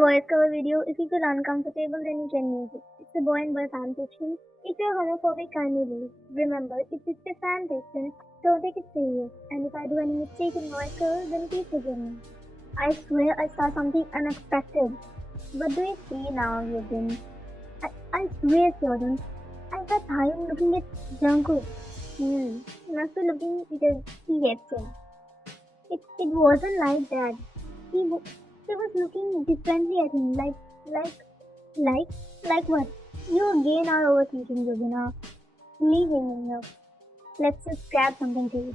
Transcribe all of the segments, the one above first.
voice cover video. If you feel uncomfortable, then you can use it. It's a boy and boy fan fiction. If you're homophobic, kindly leave. Remember, if it's a fan fiction, don't take it serious. And if I do any mistake in voice cover, then please forgive me. I swear I saw something unexpected. What do you see now, Yogin? I swear, Jordan. I saw Thyam looking at Jungkook. He must be looking because he hates him. It wasn't like that. He was looking differently at him, like, like, like what? You again are overthinking, Jogina. Leave him in here. Let's just grab something to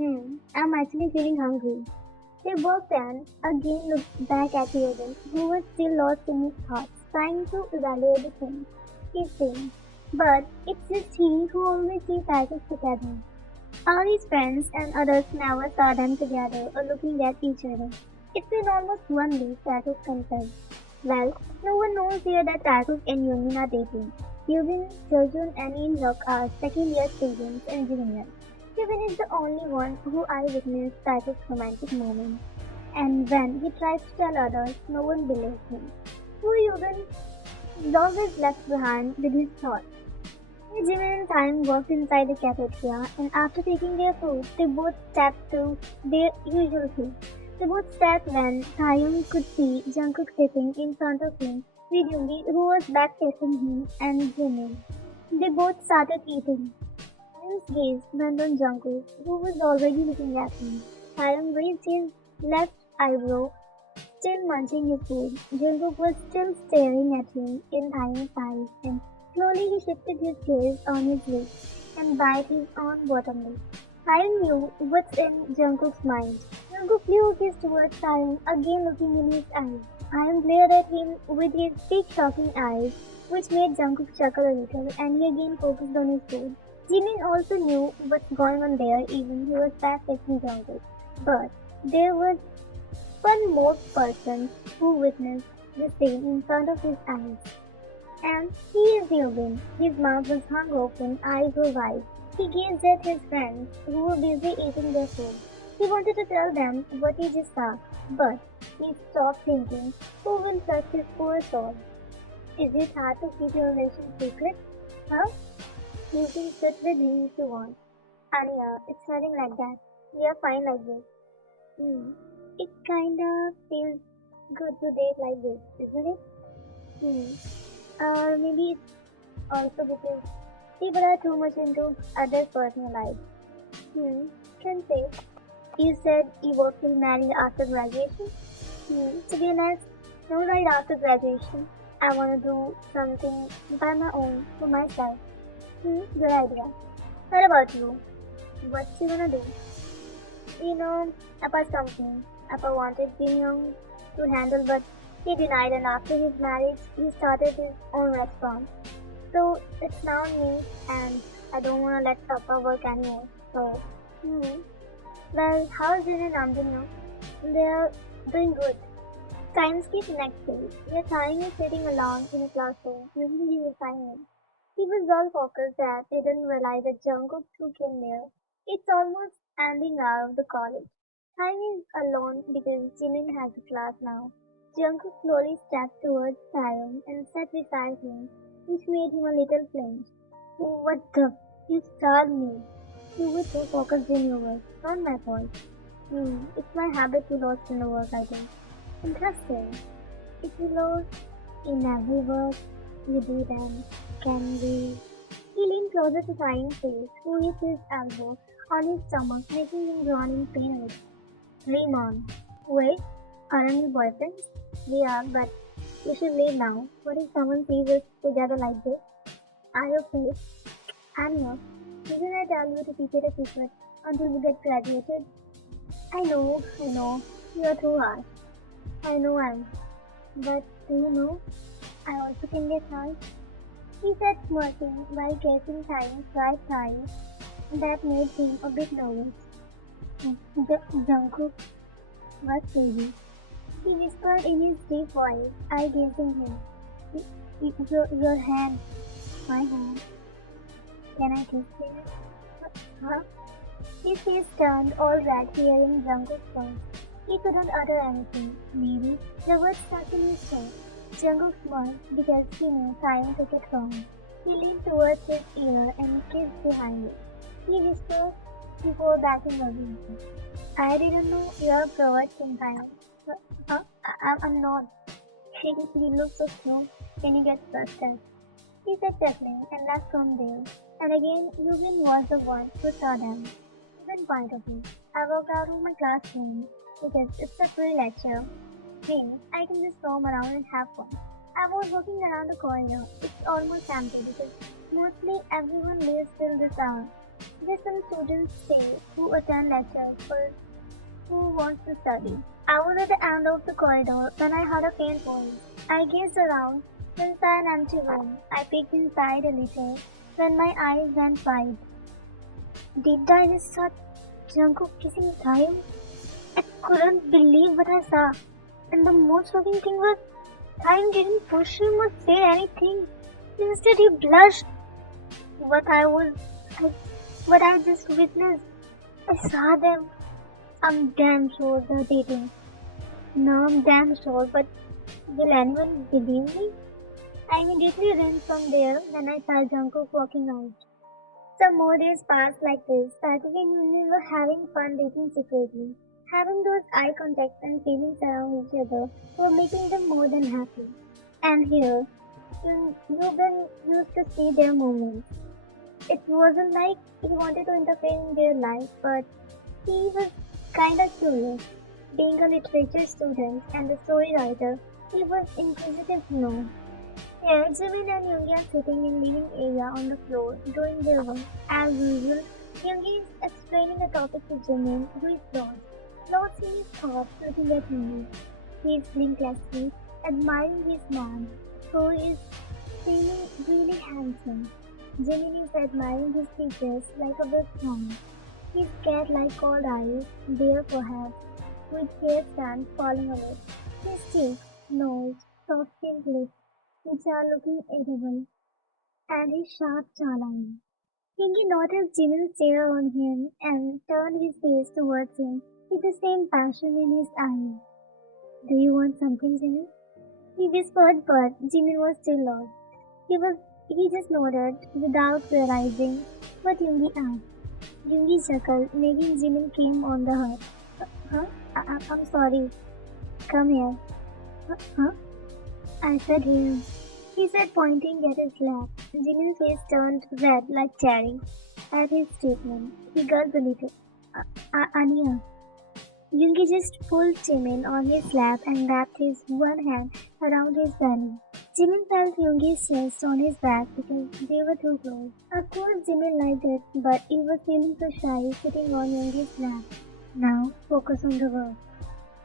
eat. I'm actually feeling hungry. They both then again looked back at Yoden, who was still lost in his thoughts, trying to evaluate the things he's saying. But it's just he who always sees titles together. All his friends and others never saw them together or looking at each other. It's been almost 1 week that was confirmed. Well, no one knows here that Taekook and Yoonmin are dating. Yubin, Sejun and In-Rok are second-year students and juniors. Yubin is the only one who eyewitnessed Taekook's romantic moment. And when he tries to tell others, no one believes him. Poor Yubin is always left behind with his thoughts. Jimin and Taeyong walked inside the cafeteria, and after taking their food, they both stepped to their usual seats. They both stepped when Taeyong could see Jungkook sitting in front of him with Yoongi, who was back-facing him, and Jimin. They both started eating. Taeyong's gaze went on Jungkook, who was already looking at him. Taeyong raised his left eyebrow, still munching his food. Jungkook was still staring at him in Taeyong's eyes, and slowly he shifted his gaze on his lips and bit his own bottom lip. Taeyong knew what's in Jungkook's mind. Jungkook flew his towards Taeyong, again looking in his eyes. Taeyong glared at him with his big shocking eyes, which made Jungkook chuckle a little, and he again focused on his food. Jimin also knew what's going on there, even he was back-facing Jungkook. But there was one more person who witnessed the same in front of his eyes. And he is Yubin. His mouth was hung open, eyes were wide. He gazed at his friends, who were busy eating their food. He wanted to tell them what he just saw, but he stopped thinking, who will touch his poor soul? Is it hard to keep your relation secret? Huh? You can sit with me if you want. Anya, it's nothing like that. We are fine like this. It kinda feels good to date like this, isn't it? Or maybe it's also because people are too much into others' personal lives. Can say. You said you both will marry after graduation? To be honest, no right after graduation. I want to do something by my own, for myself. Good idea. What about you? What you gonna do? Appa something. Appa wanted Kim Young to handle, but he denied, and after his marriage, he started his own restaurant. So it's now me, and I don't want to let Papa work anymore. So, well, how's Jin and Namjoon now? They're doing good. Time skip next day. Their Taeyong is sitting alone in a classroom, using his assignment. He was all focused that he didn't realize that Jungkook took him there. It's almost ending hour of the college. Taeyong is alone because Jimin has a class now. Jungkook slowly stepped towards Taeyong and sat beside him, which made him a little flinch. Oh, what the? You startled me. You were so focused in your work. Not my fault. It's my habit to lose in the work, I think. Interesting. If you lose in every work you do, then can we? He leaned closer to Taeyong's face, who hit his elbow on his stomach, making him groan in pain a little. Dream on. Wait, aren't we boyfriends? We are, but we should leave now. What if someone sees us together like this? Are you okay? I'm not. Didn't I tell you to keep it a secret until we get graduated? I know. You're too harsh. I know I'm. But do you know? I also can get hurt. He said smirking while kissing Taeyong's right thigh. That made him a bit nervous. Jungkook, what baby? He whispered in his deep voice, eye gazing him. Your hand. My hand. Can I kiss you? Huh? His face turned all red hearing Jungkook's voice. He couldn't utter anything. Maybe the words stuck in his throat. Jungkook smirked because he knew Taeyong took it wrong. He leaned towards his ear and kissed behind it. He whispered before backing away. I didn't know you're a pervert sometimes. I'm not. You look so cute when you get flustered. He said chuckling and left from there. And again, Yubin was the one who saw them. Even point of view. I walked out of my classroom because it's a free lecture. Means I can just roam around and have fun. I was walking around the corridor. It's almost empty because mostly everyone leaves till this hour. There's some students stay who attend lectures or who wants to study. I was at the end of the corridor when I heard a faint voice. I gazed around and saw an empty room. I peeked inside a little when my eyes went wide. Did I just saw Jungkook kissing Taeyong? I couldn't believe what I saw. And the most shocking thing was, Taeyong didn't push him or say anything. Instead, he blushed. What I just witnessed. I saw them. I'm damn sure they're dating. No, I'm damn sure, but will anyone believe me? I immediately ran from there when I saw Jungkook walking out. Some more days passed like this. Taekook and Yunmin were having fun dating secretly. Having those eye contacts and feelings around each other were making them more than happy. And here, Yubin used to see their moments. It wasn't like he wanted to interfere in their life, but he was kinda curious. Being a literature student and a story writer, he was inquisitive to know. Here, Jimin and Yoongi are sitting in living area on the floor, doing their work. As usual, Yoongi is explaining a topic to Jimin, who is lost in his thoughts, looking at Yoongi. He is blinklessly admiring his man, who is seeming really handsome. Jimin is admiring his features like a big song. His cat-like cold eyes, bare forehead, with hair strands falling away. His cheeks, nose, soft pink lips, which are looking edible, and his sharp jawline. Yoongi noticed Jimin's stare on him and turned his face towards him with the same passion in his eyes. Do you want something, Jimin? He whispered, but Jimin was still lost. He just nodded without realizing what Yoongi asked. Yoongi chuckled, making Jimin came on the hut. Huh? I'm sorry. Come here. Huh? I said here. He said, pointing at his lap. Jimin's face turned red like cherry at his statement. He gulped a little. Anya. Yoongi just pulled Jimin on his lap and wrapped his one hand around his belly. Jimin felt Yoongi's chest on his back because they were too close. Of course, Jimin liked it, but he was feeling so shy sitting on Yoongi's lap. Now, focus on the work.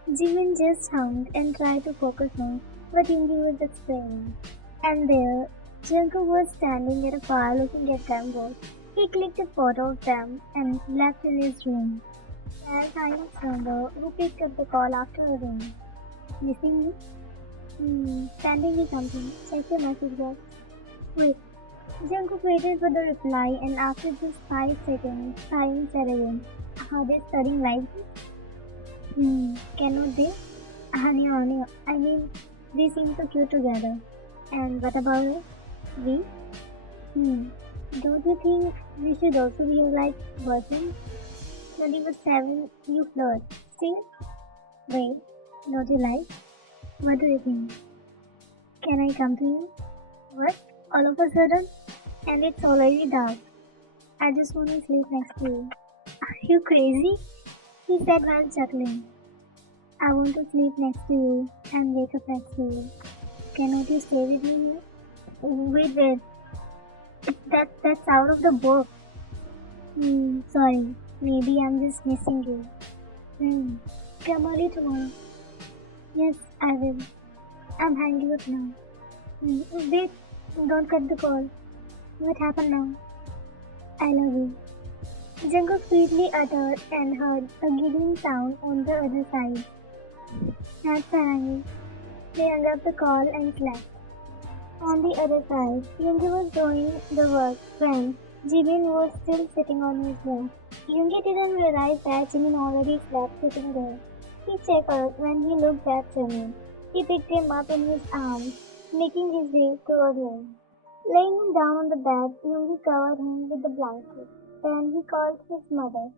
Jimin just hummed and tried to focus on what Yoongi was explaining. And there, Jungkook was standing at a bar looking at them both. He clicked a photo of them and left in his room. And Taeyong's number, who picked up the call after a ring. Missing me? Sending me something. Check your message box. Wait. Jungkook waited for the reply and after just 5 seconds, Taeyong said again, Are they studying like this? Cannot they? Honey, I mean, they seem so cute together. And what about it? We? Don't you think we should also be like boyfriends? 24/7, you flirt. Still? Wait, don't you like? What do you think? Can I come to you? What? All of a sudden? And it's already dark. I just want to sleep next to you. Are you crazy? He said while chuckling. I want to sleep next to you and wake up next to you. Cannot you stay with me here? Wait. That's out of the book. Sorry. Maybe I'm just missing you. Come early tomorrow. Yes, I will. I'm hanging up now. Wait, don't cut the call. What happened now? I love you. Jungkook sweetly uttered and heard a giggling sound on the other side. That's fine. They hung up the call and slept. On the other side, Yoongi was doing the work when Jimin was still sitting on his bed. Yoongi didn't realize that Jimin already slept sitting there. He chuckled when he looked at Jimmy. He picked him up in his arms, making his way toward him. Laying him down on the bed, Yoongi covered him with the blanket. Then he called his mother.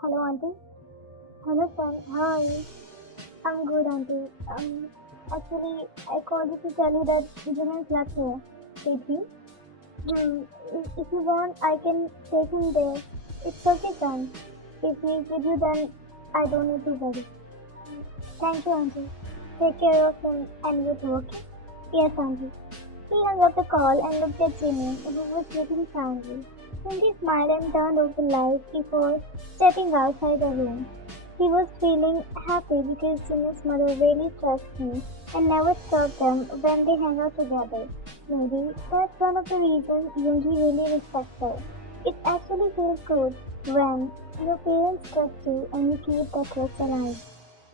Hello, Auntie. Hello, son. How are you? I'm good, Auntie. Actually, I called you to tell you that Jimmy slept here. Did he? If you want, I can take him there. It's okay, son. If he's with you, then I don't need to worry. Thank you, Auntie. Take care of him and you too, okay? Yes, Auntie. He hung up the call and looked at Jimmy, who was sleeping soundly. Then he smiled and turned off the light before stepping outside the room. He was feeling happy because Jimmy's mother really trusts him and never stopped them when they hang out together. Maybe that's one of the reasons Yoongi really respects her. It actually feels good when your parents trust you and you keep that trust alive.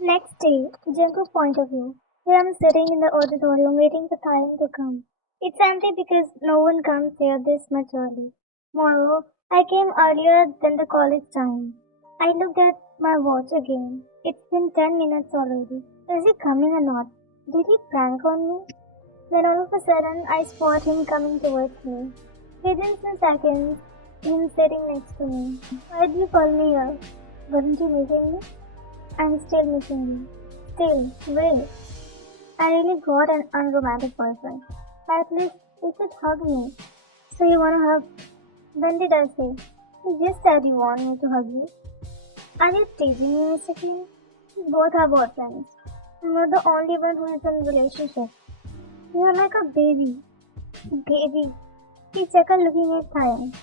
Next day, Jungkook's point of view. Here I'm sitting in the auditorium waiting for time to come. It's empty because no one comes here this much early. Moreover, I came earlier than the college time. I looked at my watch again. It's been 10 minutes already. Is he coming or not? Did he prank on me? Then all of a sudden, I spot him coming towards me. Within some seconds, him sitting next to me. Why did you call me here? Weren't you missing me? I'm still missing you. Still, really. I really got an unromantic boyfriend. At least you should hug me. So you wanna hug? When did I say? You just said you want me to hug you. Are you teasing me, Mr. Kim? We both are boyfriends. I'm not the only one who is in a relationship. You are like a baby. Baby. He chuckled looking at Thailand.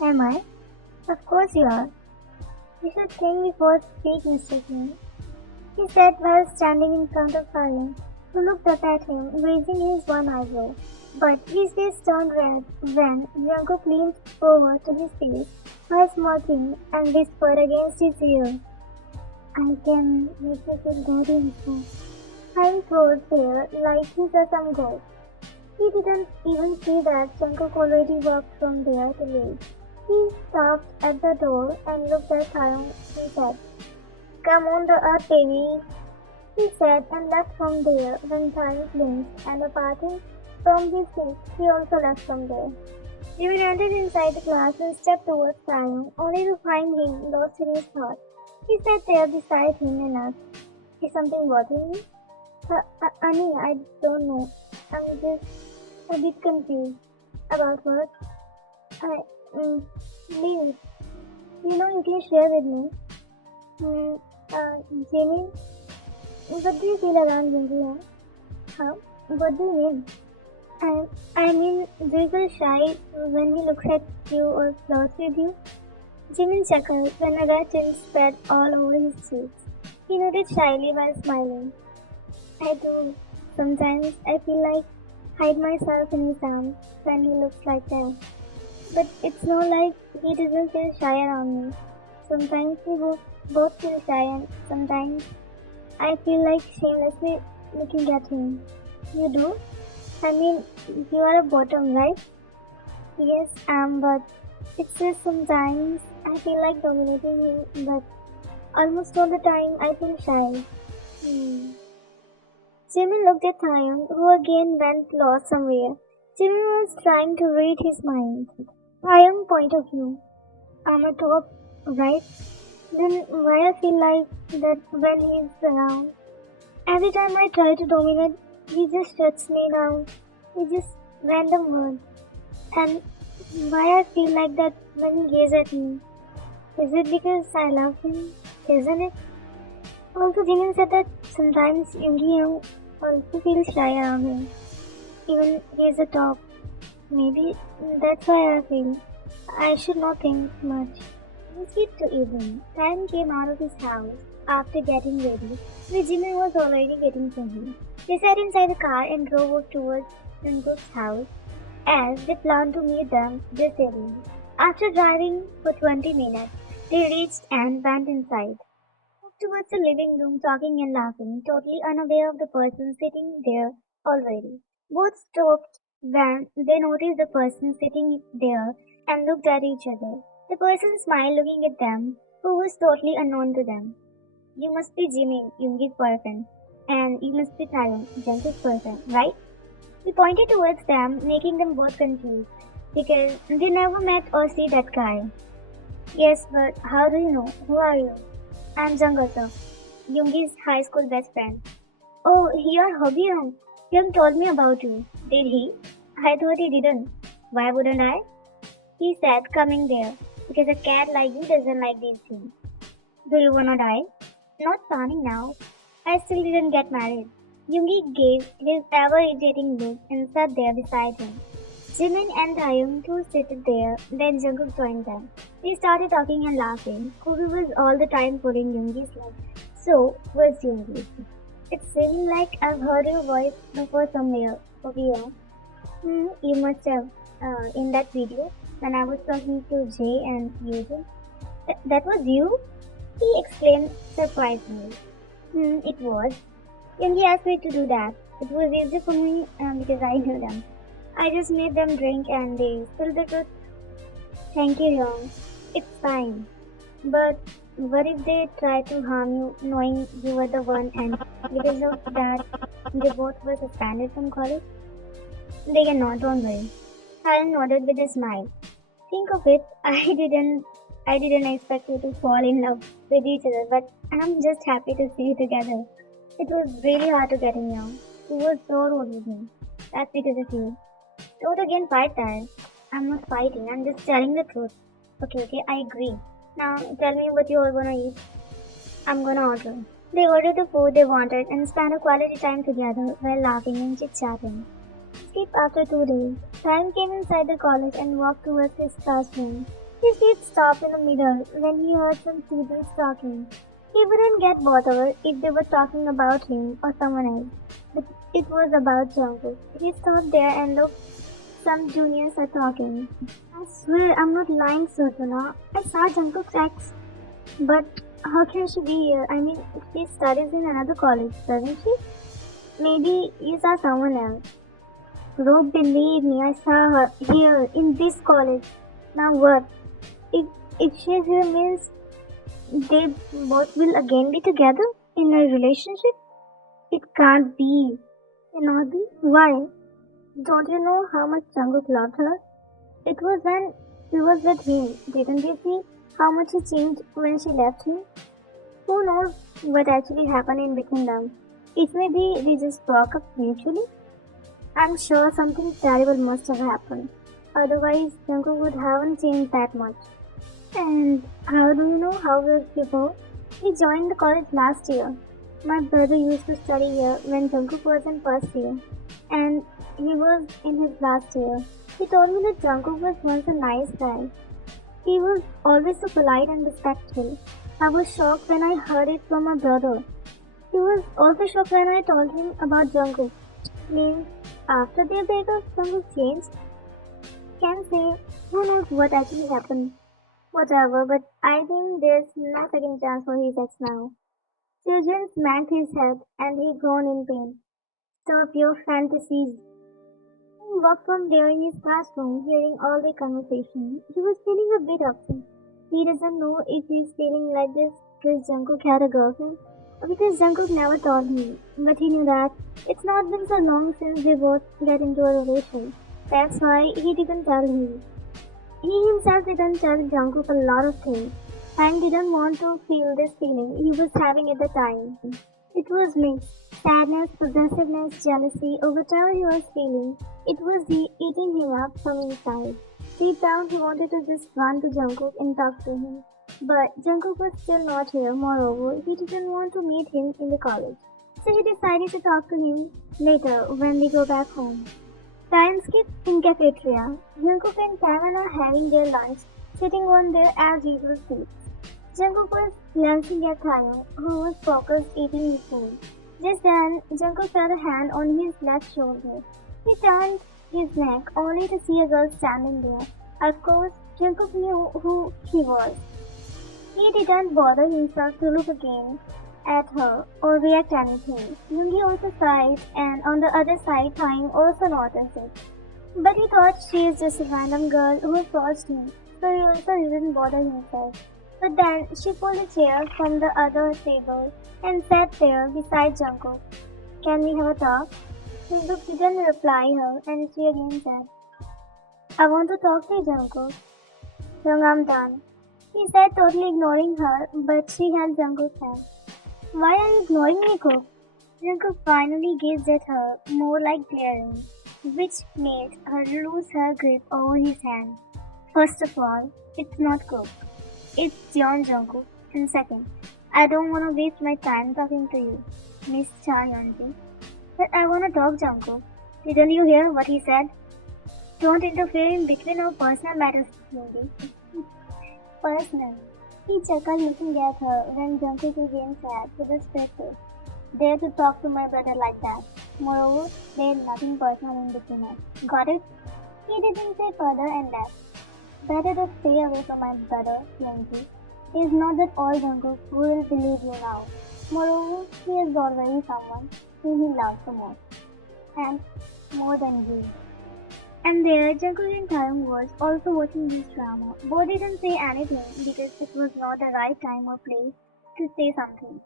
Am I? Of course you are. You should think before speak, Mr. Kim. He said while standing in front of Thailand, who looked up at him, raising his one eyebrow. But his face turned red when Jungkook leaned over to his face while smirking and whispered against his ear. I can make you feel dirty and stuff. Hyun froze there like he saw some ghost. He didn't even see that Jungkook already walked from there to leave. He stopped at the door and looked at Hyun and said, Come on the earth, baby. He said and left from there when Hyun blinked and departing from his seat, he also left from there. Jimmy entered inside the class and stepped towards Hyun, only to find him lost in his thoughts. He sat there beside him and asked, Is something bothering you? Annie, I don't know. I'm just a bit confused. About what? Please, you can share with me. Jamie, what do you feel around Jinji? Huh? What do you mean? I mean, do you feel shy when he looks at you or flirts with you? Jimin chuckled when a red tint spread all over his cheeks. He nodded shyly while smiling. I do. Sometimes I feel like hide myself in his arms when he looks like that. But it's not like he doesn't feel shy around me. Sometimes we both feel shy and sometimes I feel like shamelessly looking at him. You do? I mean, you are a bottom, right? Yes, but it's just sometimes I feel like dominating him, but almost all the time I feel shy. Jimmy looked at Hyun, who again went lost somewhere. Jimmy was trying to read his mind. Hyun's point of view. I'm a top, right? Then why I feel like that when he's around? Every time I try to dominate, he just shuts me down. He just random words. And why I feel like that when he gazes at me? Is it because I love him? Isn't it? Also, Jimin said that sometimes Yoongi also feels shy around him. Even he is a top. Maybe that's why I feel I should not think much. It was to evening. Time came out of his house after getting ready, where Jimin was already waiting for him. They sat inside the car and drove off towards Jungkook's house as they planned to meet them this evening. After driving for 20 minutes, they reached and went inside. Walked towards the living room talking and laughing, totally unaware of the person sitting there already. Both stopped when they noticed the person sitting there and looked at each other. The person smiled looking at them, who was totally unknown to them. You must be Jimin, Yoongi's boyfriend. And you must be Taeyong, Jungkook's boyfriend, right? He pointed towards them, making them both confused. Because they never met or see that guy. Yes, but how do you know? Who are you? I'm Jungkook, Yoongi's high school best friend. Oh, you're Hobyeon. Young told me about you. Did he? I thought he didn't. Why wouldn't I? He said coming there. Because a cat like you doesn't like these things. Do you wanna die? Not planning now. I still didn't get married. Yoongi gave his ever-irritating look and sat there beside him. Jimin and Taeyong too seated there, then Jungkook joined them. They started talking and laughing. Kobe was all the time pulling Yoongi's leg. So was Yoongi. It's seeming like I've heard your voice before somewhere, Kobe. You must have, in that video, when I was talking to Jay and Yujin. That was you? He exclaimed surprisingly. It was. Yoongi asked me to do that. It was easy for me because I knew them. I just made them drink and they spilled the truth. Thank you, Young. It's fine. But what if they try to harm you knowing you were the one and because of that they both were suspended from college? They cannot, don't worry. Kyle nodded with a smile. Think of it, I didn't expect you to fall in love with each other, but I'm just happy to see you together. It was really hard to get in here. You were so rude with me. That's because of you. Don't again fight that. I'm not fighting, I'm just telling the truth. Okay, I agree. Now tell me what you all gonna eat. I'm gonna order. They ordered the food they wanted and spent a quality time together while laughing and chit-chatting. Sleep after 2 days. Time came inside the college and walked towards his classroom. His feet stopped in the middle when he heard some students talking. He wouldn't get bothered if they were talking about him or someone else, but it was about Jungkook. He stopped there and looked. Some juniors are talking. I swear I'm not lying, Sujana. I saw Jungkook's ex. But how can she be here? I mean, she studies in another college, doesn't she? Maybe you saw someone else. Bro, believe me, I saw her here in this college. Now what? If she's here means they both will again be together in a relationship? It can't be. Cannot be? Why? Don't you know how much Jungkook loved her? It was when she was with him. Didn't you see how much he changed when she left him? Who knows what actually happened in between them? It may be they just broke up mutually. I'm sure something terrible must have happened. Otherwise, Jungkook would haven't changed that much. And how do you know how was before? He joined the college last year. My brother used to study here when Jungkook was in first year. And he was in his last year. He told me that Jungkook was once a nice guy. He was always so polite and respectful. I was shocked when I heard it from my brother. He was also shocked when I told him about Jungkook. Means after their breakup, Jungkook changed. Can't say. Who knows what actually happened. Whatever, but I think there's no second chance for his ex now. Children smacked his head and he groaned in pain. Stop your fantasies. He walked from there in his classroom, hearing all the conversation. He was feeling a bit upset. He doesn't know if he's feeling like this because Jungkook had a girlfriend or because Jungkook never told him. But he knew that it's not been so long since they both got into a relation. That's why he didn't tell him. He himself didn't tell Jungkook a lot of things and didn't want to feel this feeling he was having at the time. It was mixed. Sadness, possessiveness, jealousy, or whatever he was feeling, it was eating him up from inside. Deep down, he wanted to just run to Jungkook and talk to him. But Jungkook was still not here. Moreover, he didn't want to meet him in the college. So he decided to talk to him later when they go back home. Time skipped in cafeteria. Jungkook and Taemin are having their lunch, sitting on their as usual seats. Jungkook was glancing at Taeyong, who was focused eating his food. Just then, Jungkook felt a hand on his left shoulder. He turned his neck only to see a girl standing there. Of course, Jungkook knew who she was. He didn't bother himself to look again at her or react anything. Yoongi also saw it, and on the other side, Taeyong also noticed it. But he thought she is just a random girl who approached him, so he also didn't bother himself. But then she pulled a chair from the other table and sat there beside Jungkook. Can we have a talk? Jungkook didn't reply her and she again said, I want to talk to you, Jungkook. Jung, I'm done. He said, totally ignoring her, but she held Jungkook's hand. Why are you ignoring me, Cook? Jungkook finally gazed at her, more like glaring, which made her lose her grip over his hand. First of all, it's not Cook. It's Jeon Jungkook. And second, I don't want to waste my time talking to you, Miss Cha Yeonjin. But I want to talk, Jungkook. Didn't you hear what he said? Don't interfere in between our personal matters, Yoongi. Personal. He chuckled looking at her when Jungkook again said with a straight face, dare to talk to my brother like that. Moreover, there's nothing personal in between us. Got it? He didn't say further and left. Better to stay away from my brother, Yoongi. It's not that all Jungkook will believe you now. Moreover, he is already someone whom he loves the most. And more than you. And there, Jungkook and Taeyong was also watching this drama. Both didn't say anything because it was not the right time or place to say something.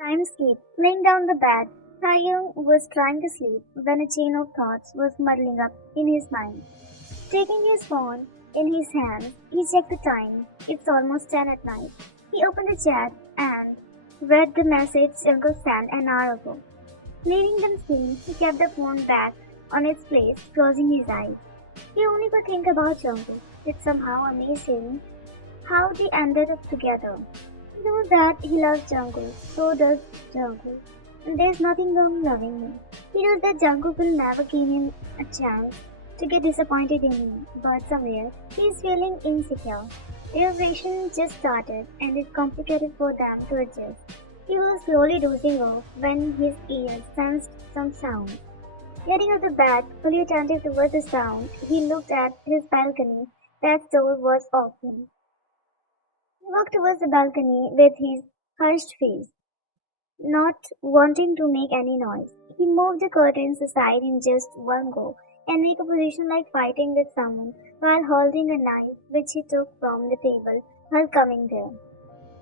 Time skipped. Laying down the bed, Taeyong was trying to sleep when a chain of thoughts was muddling up in his mind. Taking his phone in his hand, he checked the time. It's almost 10 at night. He opened the chat and read the message Jungkook sent an hour ago. Leaving them seen, he kept the phone back on its place, closing his eyes. He only could think about Jungkook. It somehow amazed him how they ended up together. He knows that he loves Jungkook, so does Jungkook. And there's nothing wrong in loving him. He knows that Jungkook will never give him a chance to get disappointed in him, but somewhere he is feeling insecure. Their relation just started and it's complicated for them to adjust. He was slowly dozing off when his ears sensed some sound. Getting out of bed, fully attentive towards the sound, he looked at his balcony. That door was open. He walked towards the balcony with his hushed face, not wanting to make any noise. He moved the curtains aside in just one go and made a position like fighting with someone while holding a knife which he took from the table while coming there.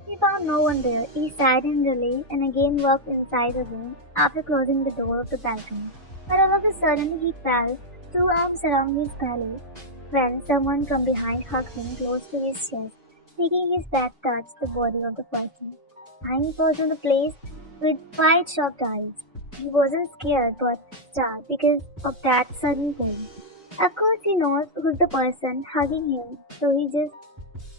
He found no one there. He sighed in relief and again walked inside the room after closing the door of the balcony. But all of a sudden he felt two arms around his belly when someone from behind hugged him close to his chest, making his back touch the body of the person. Time paused on the place with wide shocked eyes. He wasn't scared but startled because of that sudden pain. Of course he knows who's the person hugging him, so he just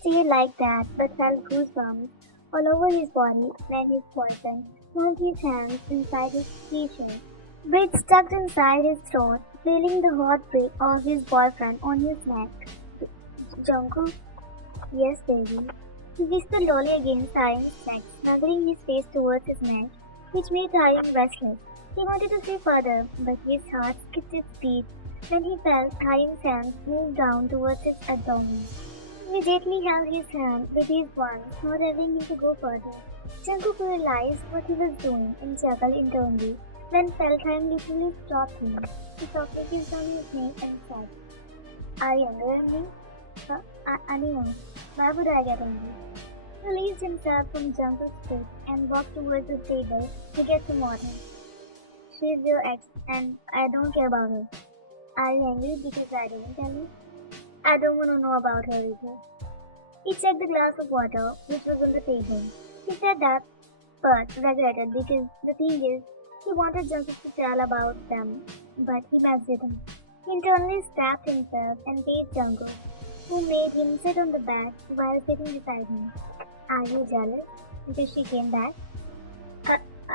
stayed like that but felt goosebumps all over his body when his boyfriend moved his hands inside his t-shirt, which stuck inside his throat, feeling the heartbreak of his boyfriend on his neck. Jungkook? Yes, baby. He whispered lowly against Taeyong's neck, snuggling his face towards his neck, which made Taeyong restless. He wanted to say further, but his heart skipped its beat when he felt Taeyong's hands move down towards his abdomen. He immediately held his hand with his one, not allowing him to go further. Jungkook realized what he was doing and chuckled internally when felt Taeyong literally stopped him. He softly kissed on his neck and said, are you angry at me? Anyone, why would I get angry? He released himself from Jungkook's grip and walked towards the table to get some water. She's your ex and I don't care about her. Are you angry because I didn't tell you? I don't want to know about her either. He checked the glass of water which was on the table. He said that, but regretted because the thing is, he wanted Jungkook to tell about them, but he messed it up. He internally stabbed himself and paid Jungkook, who made him sit on the bed while sitting beside him. Are you jealous because she came back?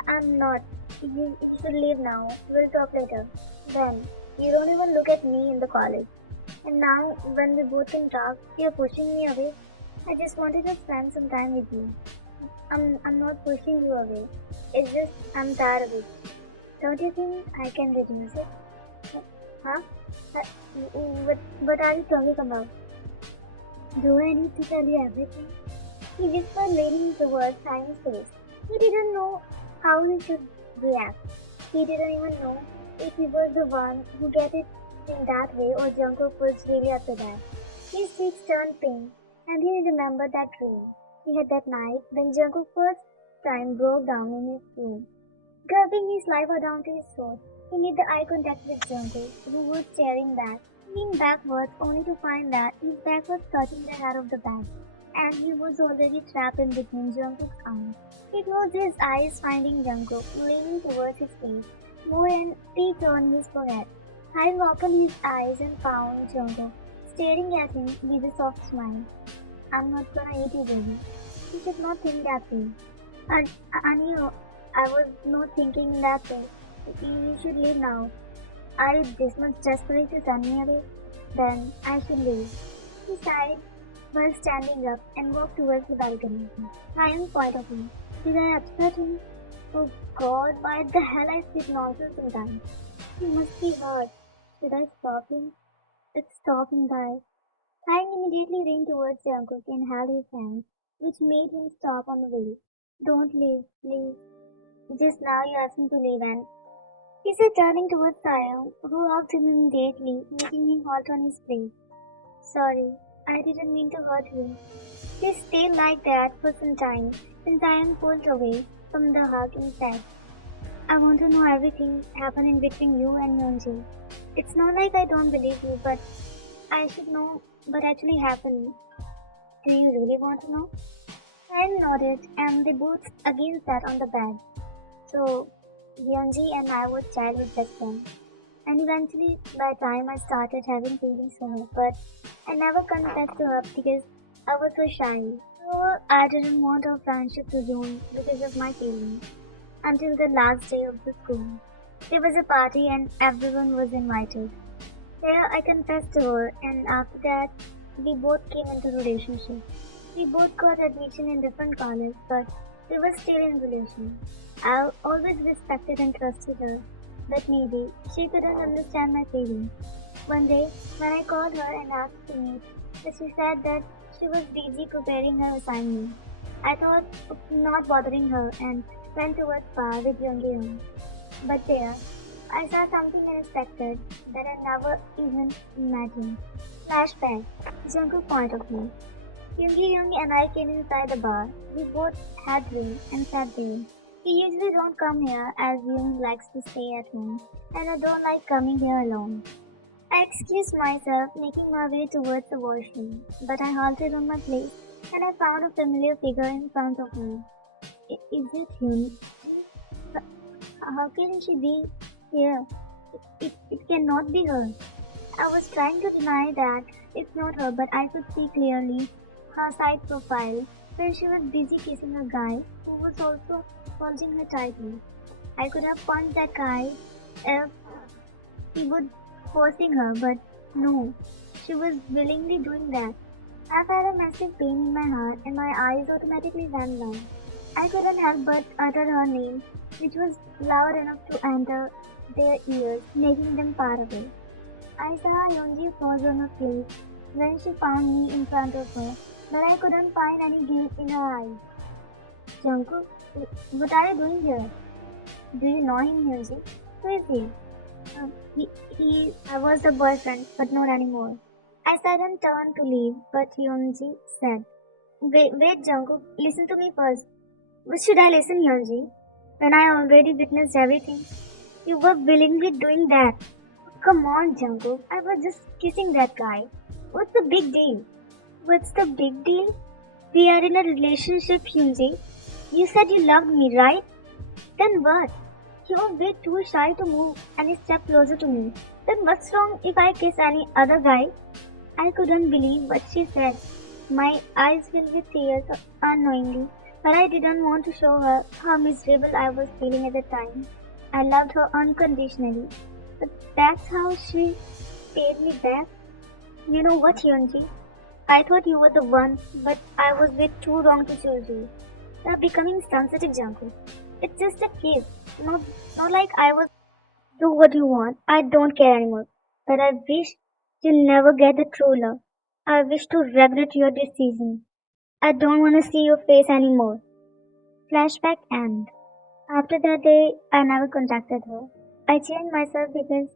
I'm not. You should leave now. We'll talk later. Then, you don't even look at me in the college. And now, when we both can talk, you're pushing me away. I just wanted to spend some time with you. I'm not pushing you away. It's just I'm tired of it. Don't you think I can reduce it? Huh? What are you talking about? Do I need to tell you everything? He whispered, leaning towards Simon's face. He didn't know how he should react. He didn't even know if he was the one who get it in that way or Jungkook was really up to that. His cheeks turned pink and he remembered that dream. He had that night when Jungkook first time broke down in his room, grabbing his saliva down to his throat. He made the eye contact with Jungkook, who was staring back, leaning backwards only to find that his back was touching the head of the bed, and he was already trapped in between Jungkook's arms. He closed his eyes, finding Jungkook leaning towards his face more and peeked on his forehead. Having opened his eyes and found Jungkook staring at him with a soft smile. I'm not gonna eat you, baby. You should not think that way. And I was not thinking that way. You should leave now. Are you this much desperate to send me away? Then I should leave. He sighed while standing up and walked towards the balcony. Ryan point of view. Did I upset him? Oh God, why the hell I speak nonsense sometimes? He must be hurt. Should I stop him? Let's stop him, guys. Ryan immediately ran towards Jungkook and held his hand, which made him stop on the way. Don't leave, please. Just now you asked me to leave and he said, turning towards Taeyong, who hugged him immediately, making him halt on his place. Sorry, I didn't mean to hurt you. He stayed like that for some time, then Taeyong pulled away from the hug and said, I want to know everything happening between you and Yeonji. It's not like I don't believe you, but I should know what actually happened. Do you really want to know? Taeyong nodded and they both again sat on the bed. So, Yeonji and I were childhood best friends. And eventually, by the time I started having feelings for her, but I never confessed to her because I was so shy. So, I didn't want our friendship to ruin because of my feelings. Until the last day of the school. There was a party and everyone was invited. There I confessed to her and after that, we both came into relationship. We both got admission in different colleges, but we were still in relation. I always respected and trusted her, but maybe she couldn't understand my feelings. One day, when I called her and asked to meet, she said that she was busy preparing her assignment. I thought of not bothering her and went towards bar with Yoongi. But there, I saw something unexpected that I never even imagined. Flashback, Jungkook point of view. Yoongi and I came inside the bar. We both had drinks and sat there. He usually don't come here as Young likes to stay at home, and I don't like coming here alone. I excused myself, making my way towards the washroom, but I halted on my place and I found a familiar figure in front of me. Is it Yoon? How can she be here? It cannot be her. I was trying to deny that it's not her, but I could see clearly her side profile where she was busy kissing a guy who was also holding her tightly. I could have punched that guy if he was forcing her, but no, she was willingly doing that. I felt a massive pain in my heart and my eyes automatically went numb. I couldn't help but utter her name, which was loud enough to enter their ears, making them far away. I saw Yeonji froze on her place when she found me in front of her, but I couldn't find any guilt in her eyes. Jungkook, what are you doing here? Do you know him, Yeonji? Who is he? I was the boyfriend, but not anymore. I said and turned to leave, but Yeonji said, wait, Jungkook, listen to me first. What should I listen, Yeonji? When I already witnessed everything, you were willingly doing that. Come on, Jungkook, I was just kissing that guy. What's the big deal? What's the big deal? We are in a relationship, Yeonji. You said you loved me, right? Then what? You were way too shy to move any step closer to me. Then what's wrong if I kiss any other guy? I couldn't believe what she said. My eyes filled with tears unknowingly, but I didn't want to show her how miserable I was feeling at the time. I loved her unconditionally, but that's how she paid me back. You know what, Yeonji? I thought you were the one, but I was way too wrong to choose you. You're becoming sensitive, Jungkook. It's just a kiss. Not like I was. Do what you want. I don't care anymore. But I wish you'll never get the true love. I wish to regret your decision. I don't want to see your face anymore. Flashback end. After that day, I never contacted her. I changed myself because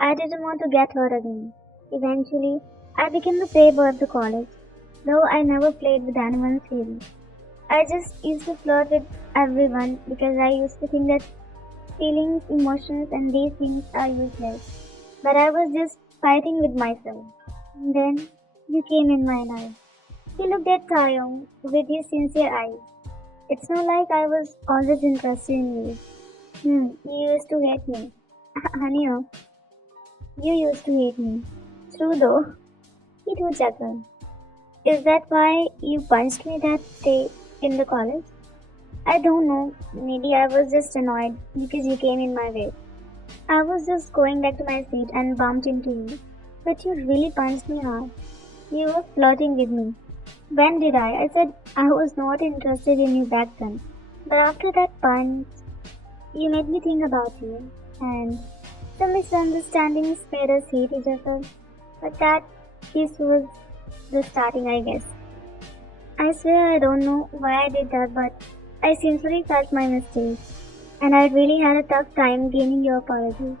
I didn't want to get hurt again. Eventually, I became the playboy of the college, though I never played with anyone's feelings. I just used to flirt with everyone because I used to think that feelings, emotions, and these things are useless. But I was just fighting with myself. And then you came in my life. You looked at Taeyong with your sincere eyes. It's not like I was always interested in you. You used to hate me. Honey, you used to hate me. True though. He too chuckled. Is that why you punched me that day in the college? I don't know. Maybe I was just annoyed because you came in my way. I was just going back to my seat and bumped into you. But you really punched me hard. You were flirting with me. When did I? I said I was not interested in you back then. But after that punch, you made me think about you. And some misunderstandings made us hate each other. But that kiss was the starting, I guess. I swear I don't know why I did that, but I sincerely felt my mistake. And I really had a tough time gaining your apology.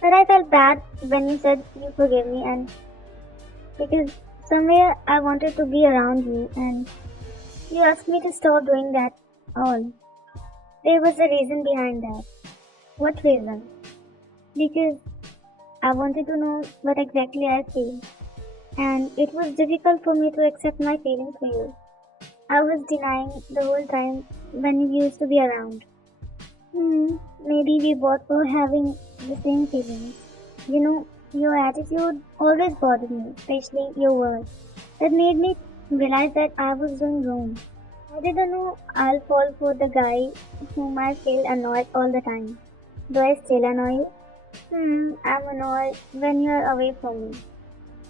But I felt bad when you said you forgive me, and because somewhere I wanted to be around you, and you asked me to stop doing that all. There was a reason behind that. What reason? Because I wanted to know what exactly I feel, and it was difficult for me to accept my feelings for you. I was denying the whole time when you used to be around. Maybe we both were having the same feelings. You know, your attitude always bothered me, especially your words. That made me realize that I was doing wrong. I didn't know I'll fall for the guy whom I feel annoyed all the time. Do I still annoy you? I'm annoyed when you're away from me.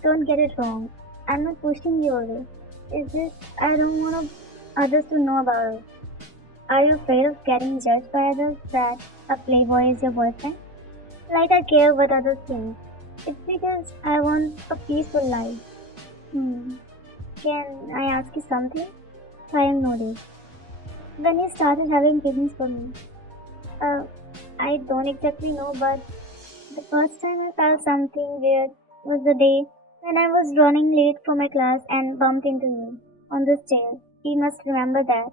Don't get it wrong. I'm not pushing you away. It's just I don't want others to know about it. Are you afraid of getting judged by others that a playboy is your boyfriend? Like I care what others think. It's because I want a peaceful life. Can I ask you something? I am nodding. When you started having feelings for me, uh, I don't exactly know, but the first time I felt something weird was the day when I was running late for my class and bumped into you on the stair. You must remember that.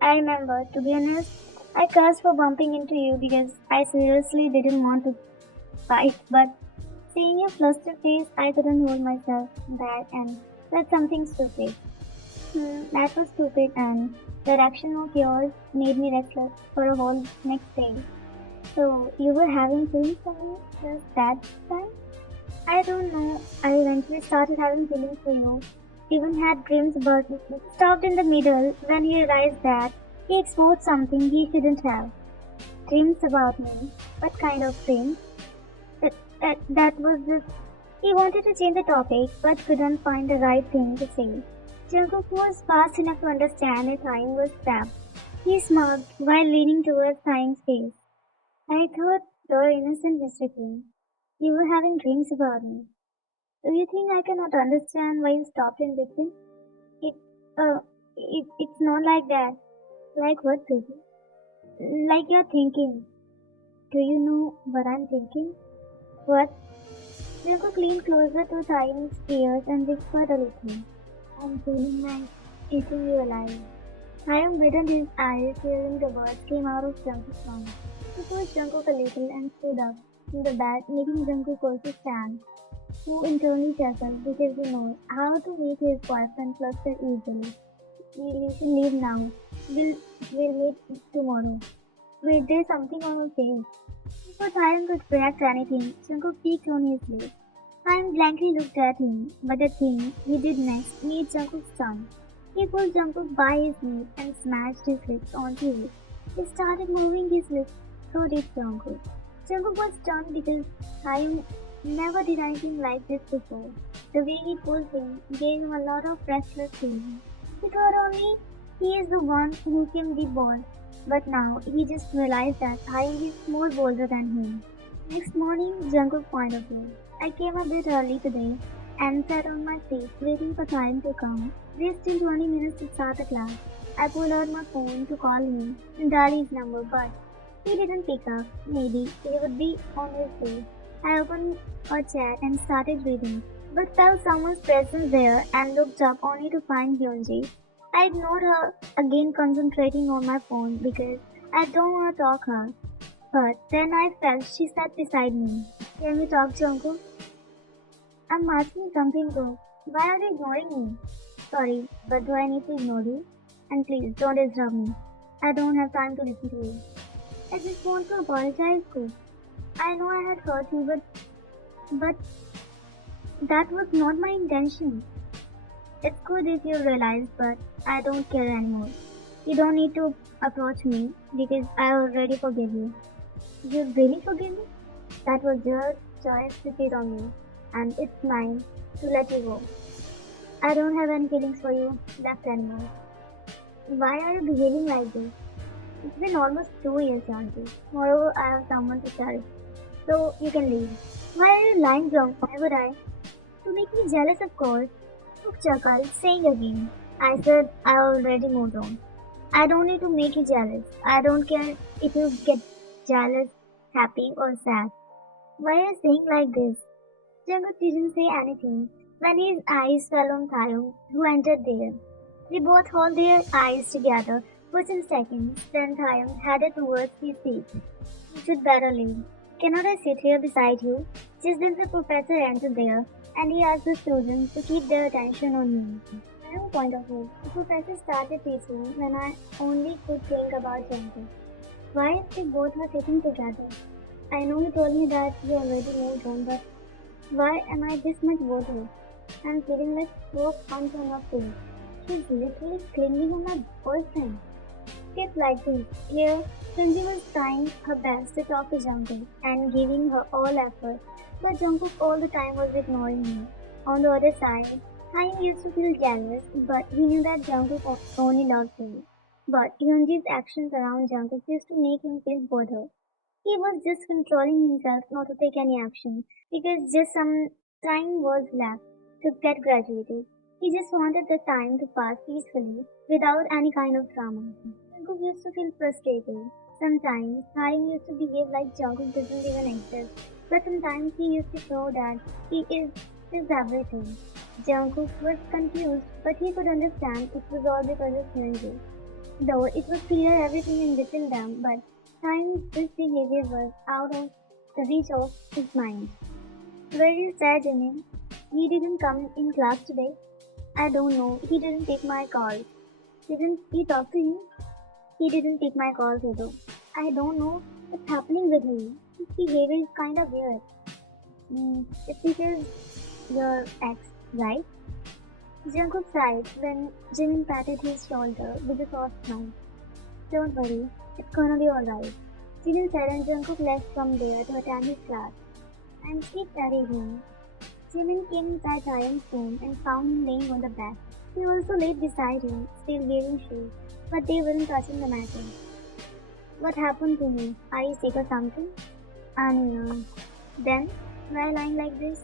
I remember. To be honest, I cursed for bumping into you because I seriously didn't want to fight, but seeing your flustered face, I couldn't hold myself back and said something stupid. That was stupid, and the reaction of yours made me restless for a whole next day. So, you were having feelings for me just that time? I don't know. I eventually started having feelings for you. Even had dreams about you. Stopped in the middle when he realized that he exposed something he shouldn't have. Dreams about me. What kind of dreams? That was just. He wanted to change the topic but couldn't find the right thing to say. Jungkook was fast enough to understand that Taeyong was trapped. He smiled while leaning towards Taeyong's face. I thought you're innocent, Mr. King. You were having dreams about me. Do you think I cannot understand why you stopped in between? It, it's not like that. Like what, baby? Like you're thinking. Do you know what I'm thinking? What? Jungkook leaned closer to Taeyong's ears and whispered a little. I'm feeling like eating you alive. Taeyong widened his eyes, hearing the words came out of Jungkook's mouth. He pushed Jungkook a little and stood up from the bed, making Jungkook also stand. Who internally chuckled because he knows how to make his boyfriend fluster easily. You should leave now. We'll meet tomorrow. Wait, there's something on your face. Before Taeyong could react to anything, Jungkook peeked on his lips. Taeyong blankly looked at him, but the thing he did next made Jungkook stun. He pulled Jungkook by his knees and smashed his lips onto it. He started moving his lips, so did Jungkook. Jungkook was stunned because Taeyong never did anything like this before. The way he pulled him gave him a lot of restless feeling. He thought only he is the one who can be bold, but now he just realized that Taeyong is more bolder than him. Next morning, Jungkook point of view. I came a bit early today and sat on my seat waiting for Taeyong to come. There's still 20 minutes to start the class. I pulled out my phone to call him and dial his number, but he didn't pick up. Maybe he would be on his way. I opened a chat and started reading, but felt someone's presence there and looked up only to find Hyunji, I ignored her, again concentrating on my phone because I don't want to talk her. But then I felt she sat beside me. Can we talk, Jungkook? I'm asking something though. Why are you ignoring me? Sorry, but do I need to ignore you? And please, don't disturb me. I don't have time to listen to you. I just want to apologize, Coop. I know I had hurt you, but that was not my intention. It's good if you realize, but I don't care anymore. You don't need to approach me because I already forgive you. You really forgive me? That was your choice to cheat on me, and it's mine to let you go. I don't have any feelings for you left anymore. Why are you behaving like this? It's been almost 2 years, Janki. Moreover, I have someone to cherish. So you can leave. Why are you lying, Jung? Why would I? To make me jealous, of course. Took Chakal, saying again. I said I already moved on. I don't need to make you jealous. I don't care if you get jealous, happy, or sad. Why are you saying like this? Jungkook didn't say anything when his eyes fell on Taeyong, who entered there. They both held their eyes together for some seconds, then Taeyong headed towards his seat. You should better leave. Cannot I sit here beside you? Just then the professor entered there, and he asked the students to keep their attention on me. From my point of view, the professor started teaching when I only could think about Jungkook. Why if they both were sitting together? I know you told me that you already moved on, but why am I this much bothered? I'm feeling like so punch on her face. She's literally clinging on my boyfriend. It's like this. Here, Sunji was trying her best to talk to Jungkook and giving her all effort, but Jungkook all the time was ignoring me. On the other side, Haim used to feel jealous, but he knew that Jungkook only loved him. But Hyunji's actions around Jungkook used to make him feel bothered. He was just controlling himself not to take any action because just some time was left to get graduated. He just wanted the time to pass peacefully without any kind of drama. Jungkook used to feel frustrated. Sometimes Haim used to behave like Jungkook doesn't even exist, but sometimes he used to show that he is everything. Jungkook was confused, but he could understand it was all because of Hyunjin. Though it was clear everything in between them, but times this behavior was out of the reach of his mind. Where is Dad, Jimin? He didn't come in class today. I don't know. He didn't take my calls. Didn't he talk to you? He didn't take my calls either. I don't know what's happening with him. His behavior is kind of weird. It's because your ex, right? Jungkook sighed when Jimin patted his shoulder with a soft smile. Don't worry, it's gonna be alright. Jimin said and Jungkook left from there to attend his class. And she carried him. Jimin came inside Ryan's room and found him laying on the bed. He also laid beside him, still wearing shoes, but they weren't touching the mattress. What happened to you? Are you sick or something? Anya. Then, why lying like this?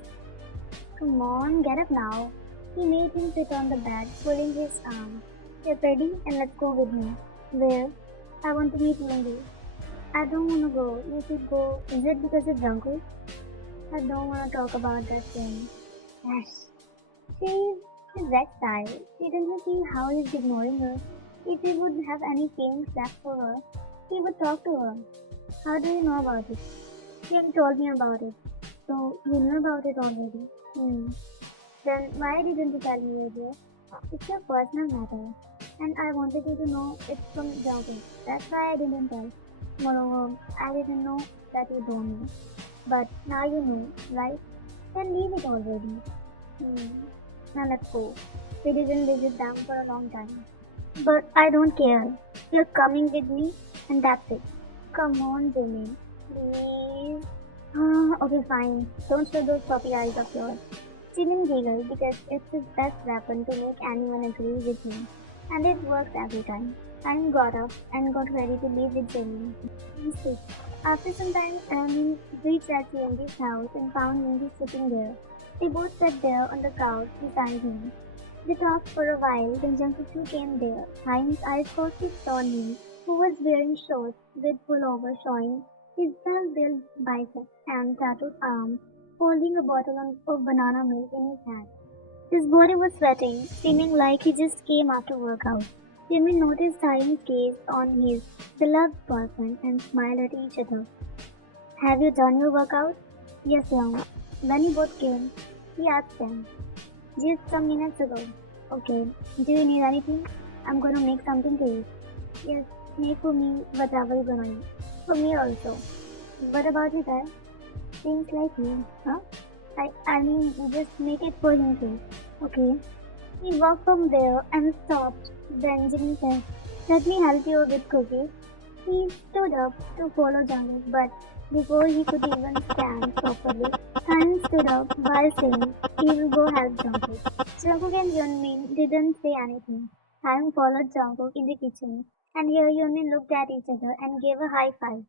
Come on, get up now. He made him sit on the bed, pulling his arm. Get ready and let's go with me. Where? I want to meet Wendy. I don't want to go. You should go. Is it because of Jungkook? I don't want to talk about that thing. Gosh. She's his ex-style. Didn't you see how he's ignoring her? If he would have any feelings left for her, he would talk to her. How do you know about it? Kim told me about it. So you knew about it already. Then why didn't you tell me earlier? It's your personal matter. And I wanted you to know it's from Jungkook. That's why I didn't tell. Moreover, I didn't know that you don't know. But now you know, right? Then leave it already. Now let's go. We didn't visit them for a long time. But I don't care. You're coming with me, and that's it. Come on, Jimmy. Please. Okay, fine. Don't show those puppy eyes of yours. Jimin giggled because it's his best weapon to make anyone agree with him. And it works every time. Time got up and got ready to leave with Jimin. After some time, Amin reached at Yoongi's house and found Yoongi sitting there. They both sat there on the couch beside him. They talked for a while, then Jungkook too came there. Haim's eyes caught fixed on him, who was wearing shorts with pullover showing his well-built biceps and tattooed arms, holding a bottle of banana milk in his hand. His body was sweating, seeming like he just came after workout. Jimin noticed Taeyong's gaze on his beloved boyfriend and smiled at each other. Have you done your workout? Yes, Young. When you both came, he asked them. Just some minutes ago. Okay. Do you need anything? I'm gonna make something to eat. Yes, make for me whatever you're gonna eat. For me also. What about you guys? Seems like you, huh? I mean, just make it for him too. Okay. He walked from there and stopped. Then Jimmy said, let me help you with cookies. He stood up to follow Jungkook, but before he could even stand properly, Han stood up while saying he will go help Jungkook. Jungkook and Yeonmin didn't say anything. Han followed Jungkook in the kitchen, and here Yeonmin looked at each other and gave a high five.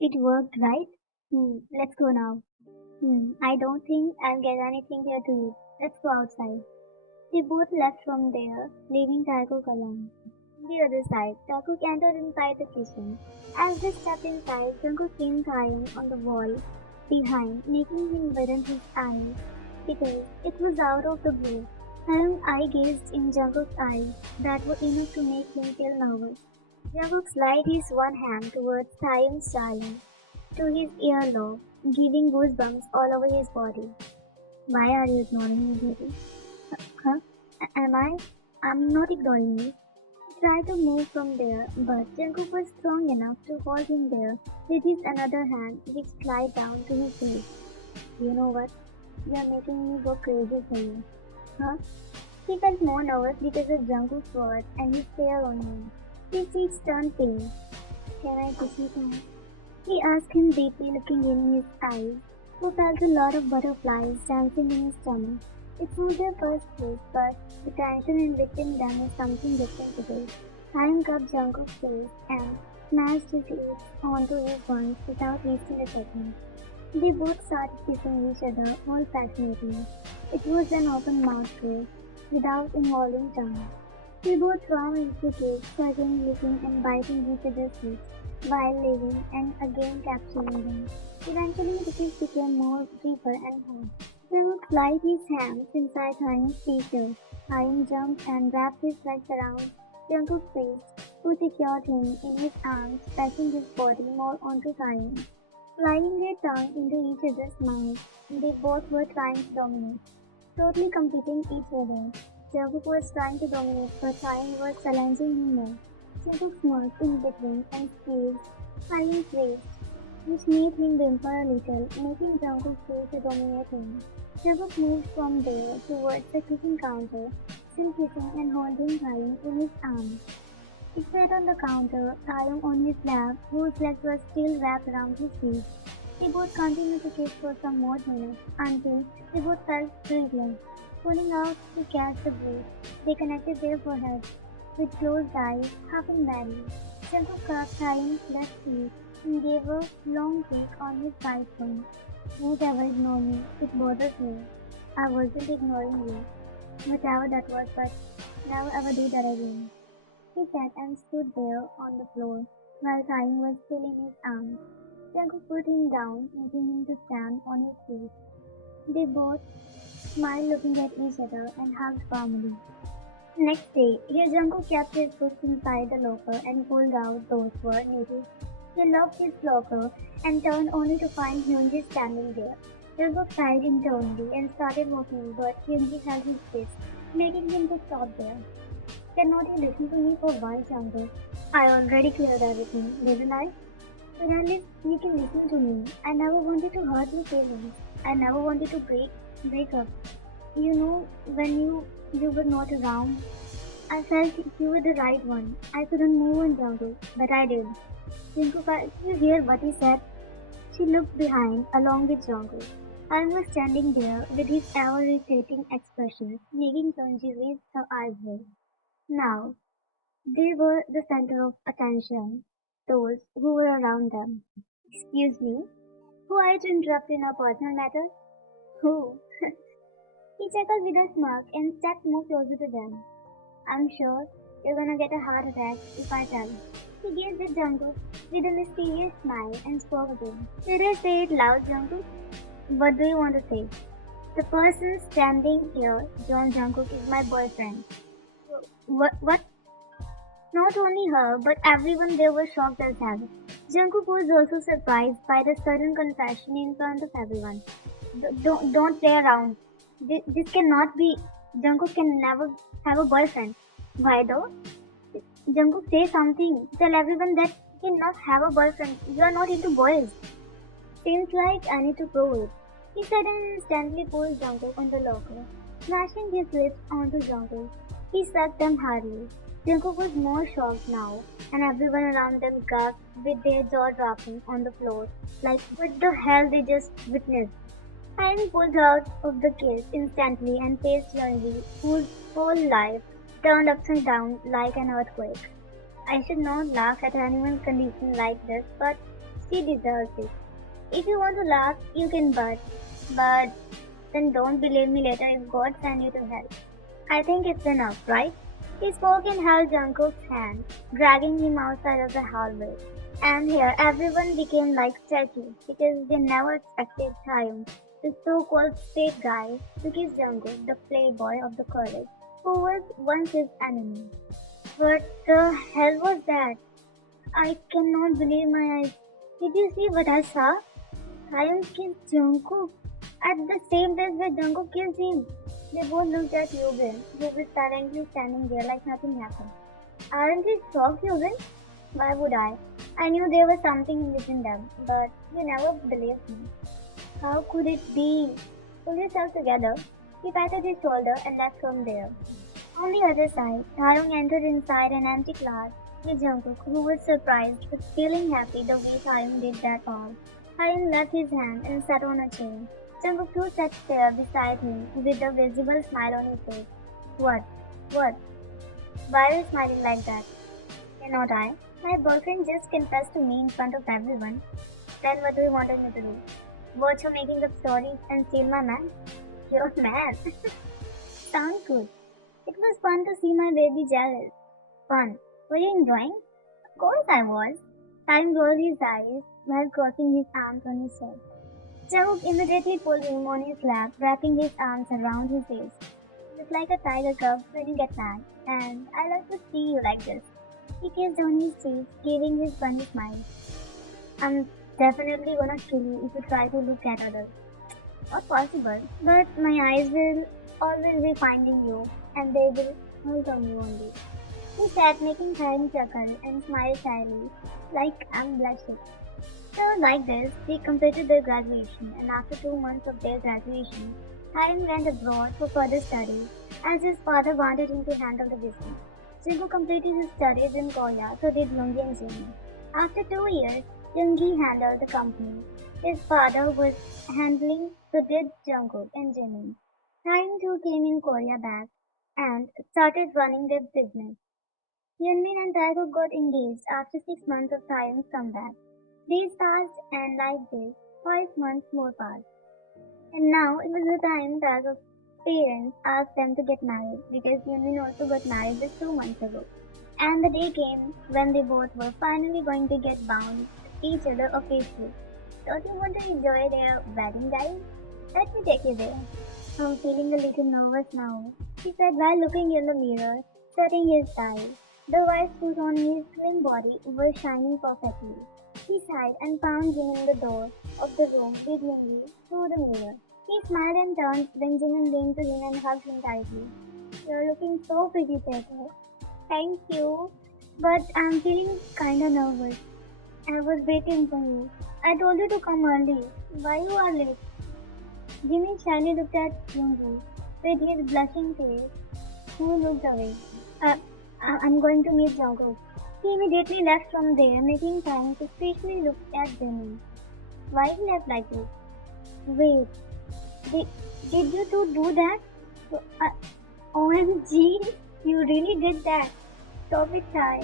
It worked, right? Let's go now. I don't think I'll get anything here to eat. Let's go outside. They both left from there, leaving Taekook alone. On the other side, Taekook entered inside the kitchen. As they stepped inside, Jungkook pinned Taeyong on the wall behind, making him widen his eyes because it was out of the blue. Taeyong's eye gazed in Jungkook's eyes that were enough to make him feel nervous. Jungkook slid his one hand towards Taeyong's darling, to his earlobe, giving goosebumps all over his body. Why are you ignoring me, baby? Huh? Am I? I'm not ignoring you. He tried to move from there, but Jungkook was strong enough to hold him there with his another hand, which slid down to his face. You know what? You're making me go crazy for you. Huh? He felt more nervous because of Jungkook's words and his stare on him. His cheeks turned pink. Can I kiss you now? He asked him deeply, looking in his eyes, who felt a lot of butterflies dancing in his stomach. It's not their first kiss, but the tension in between them is something different today. Taeyong cupped Jungkook's face and smashed his lips onto his ones without wasting a second. They both started kissing each other more passionately. It was an open mouth kiss, without involving tongue. They both swam into the kiss, tugging, licking, and biting each other's lips, while living and again capturing them. Eventually, the kiss became more deeper and hot. Jungkook slid his hands inside Taeyong's t-shirt. Taeyong jumped and wrapped his legs around Jungkook's waist, who secured him in his arms, pressing his body more onto Taeyong. Sliding their tongue into each other's mouths, they both were trying to dominate, totally competing each other. Jungkook was trying to dominate, but Taeyong was challenging him more. Jungkook smirked in between and squeezed Taeyong's waist, which made him whimper a little, making Jungkook feel to dominate him. Jungkook moved from there towards the kitchen counter, still kissing and holding Taeyong in his arms. He sat on the counter, Taeyong on his lap, whose legs were still wrapped around his feet. They both continued to kiss for some more minutes, until they both felt breathless. Pulling out to catch the breath, they connected their foreheads. With closed eyes, half in belly, Jungkook cupped Taeyong's left cheek and gave a long kick on his right one. Don't ever ignore me, it bothers me. I wasn't ignoring you, whatever that was, but never ever do that again. He sat and stood there on the floor while Taeyong was still in his arms. Jungkook put him down, making him to stand on his feet. They both smiled looking at each other and hugged warmly. Next day, here Jungkook kept his books inside the locker and pulled out those were needed. He locked his locker and turned only to find Hyunji standing there. Jungkook sighed internally and started walking, but Hyunji held his fist, making him to stop there. Cannot you listen to me for once, Jungkook? I already cleared everything, didn't I? But at least you can listen to me. I never wanted to hurt your feelings. I never wanted to break up. You know, when you were not around, I felt you were the right one. I couldn't move on, Jungkook, but I did. Jungkook, you hear what he said? She looked behind, along with Jungkook. I was standing there with his ever-irritating expression, making Sunji raise her eyebrows. Now, they were the center of attention, those who were around them. Excuse me? Who are you to interrupt in our personal matters? Who? He chuckled with a smirk and stepped more closer to them. I'm sure you're gonna get a heart attack if I tell. He gazed at Jungkook with a mysterious smile and spoke again. Did I say it loud, Jungkook? What do you want to say? The person standing here, John Jungkook, is my boyfriend. What? Not only her, but everyone there was shocked as hell. Jungkook was also surprised by the sudden confession in front of everyone. Don't play around. This cannot be. Jungkook can never have a boyfriend. Why though? Jungkook say something. Tell everyone that he cannot have a boyfriend. You are not into boys. Seems like I need to prove it. He said and instantly pulled Jungkook on the locker, smashing his lips onto Jungkook. He sucked them hardly. Jungkook was more shocked now, and everyone around them gasped with their jaw dropping on the floor, like what the hell they just witnessed. Hyun pulled out of the kiss instantly and faced Yeongi, whose whole life turned upside down like an earthquake. I should not laugh at anyone's condition like this, but she deserves it. If you want to laugh, you can but then don't believe me later if God send you to hell. I think it's enough, right? He spoke and held Jungkook's hand, dragging him outside of the hallway. And here everyone became like statues because they never expected Taeyong, the so-called straight guy, to kiss Jungkook, the playboy of the college, who was once his enemy. What the hell was that? I cannot believe my eyes. Did you see what I saw? Taeyong kissed Jungkook at the same place where Jungkook kissed him. They both looked at Yugin, who was silently standing there like nothing happened. Aren't you shocked, Yugin? Why would I? I knew there was something between them, but you never believed me. How could it be? Pull yourself together. He patted his shoulder and left from there. On the other side, Taeyong entered inside an empty class with Jungkook, who was surprised but feeling happy the way Taeyong did that all. Taeyong left his hand and sat on a chair. Jungkook too sat there beside him with a visible smile on his face. What? What? Why are you smiling like that? Cannot I? My boyfriend just confessed to me in front of everyone. Then what do you want me to do? Watch her making up stories and steal my man? You're mad. Sounds good. It was fun to see my baby jealous. Fun. Were you enjoying? Of course I was. Taeyong rolled his eyes while crossing his arms on his chest. Jungkook immediately pulled him on his lap, wrapping his arms around his waist. Just like a tiger cub when you get mad, and I love to see you like this. He kissed on his cheek, giving his funny smile. I'm definitely gonna kill you if you try to look at others. Not possible, but my eyes will always be finding you, and they will hold on you only. He sat making Taeyong chuckle and smile shyly, like I'm blushing. So like this, they completed their graduation, and after 2 months of their graduation, Taeyong went abroad for further studies, as his father wanted him to handle the business. Jungkook completed his studies in Korea, so did Yoongi and Jimin. After 2 years, Yoongi handled the company. His father was handling, so did Jungkook and Jimin. Taeyong too came in Korea back and started running their business. Yeonmin and Taeyong got engaged after 6 months of Taeyong's comeback. Days passed, and like this, 5 months more passed. And now it was the time Taeyong's parents asked them to get married because Yeonmin also got married just 2 months ago. And the day came when they both were finally going to get bound to each other officially. Don't you want to enjoy their wedding, guys? Let me take you there. I'm feeling a little nervous now, he said while looking in the mirror, setting his tie. The white suit on his slim body was shining perfectly. He sighed and found Jimin in the door of the room with Yoongi through the mirror. He smiled and turned when Jimin leaned to him and hugged him tightly. You're looking so pretty, Peter. Thank you. But I'm feeling kinda nervous. I was waiting for you. I told you to come early. Why you are late? Jimin shyly looked at Yoongi with his blushing face, who looked away. I'm going to meet Jungkook. He immediately left from there, making time to suspiciously look at Jimin. Why he left like this? Wait, did you two do that? OMG, you really did that. Stop it, Ty.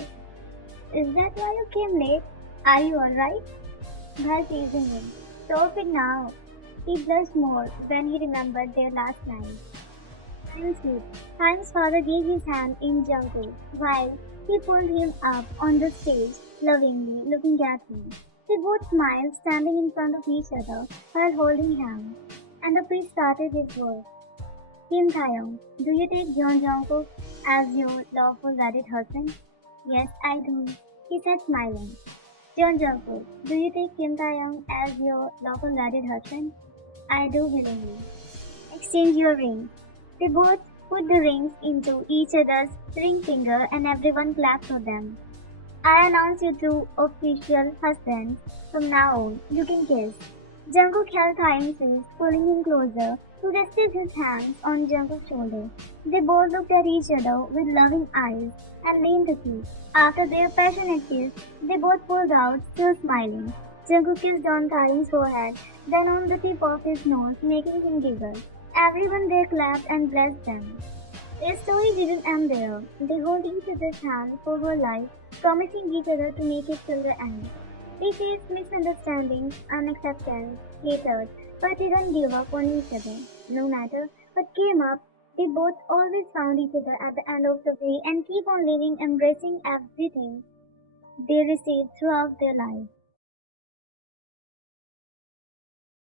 Is that why you came late? Are you alright? While teasing him. Stop it now. He blushed more when he remembered their last line. Thank you. Taeyong's father gave his hand in Jungkook while he pulled him up on the stage, lovingly looking at him. They both smiled, standing in front of each other while holding hands. and the priest started his words. Kim Taeyong, do you take Jeon Jungkook as your lawful wedded husband? Yes, I do, he said smiling. Jeon Jungkook, do you take Kim Taeyong as your lawful wedded husband? I do willingly. Exchange your rings. They both put the rings into each other's ring finger and everyone clapped for them. I announce you two official husbands. From now on, you can kiss. Jungkook held Taeyong's wrist, pulling him closer, who rested his hands on Jungkook's shoulder. They both looked at each other with loving eyes and leaned to kiss. After their passionate kiss, they both pulled out, still smiling. Jungkook kissed on Taeyong's forehead, then on the tip of his nose, making him giggle. Everyone there clapped and blessed them. Their story didn't end there. They hold each other's hand for her life, promising each other to make it till the end. They faced misunderstandings, unacceptance, hatred, but didn't give up on each other. No matter what came up, they both always found each other at the end of the way and keep on living, embracing everything they received throughout their life.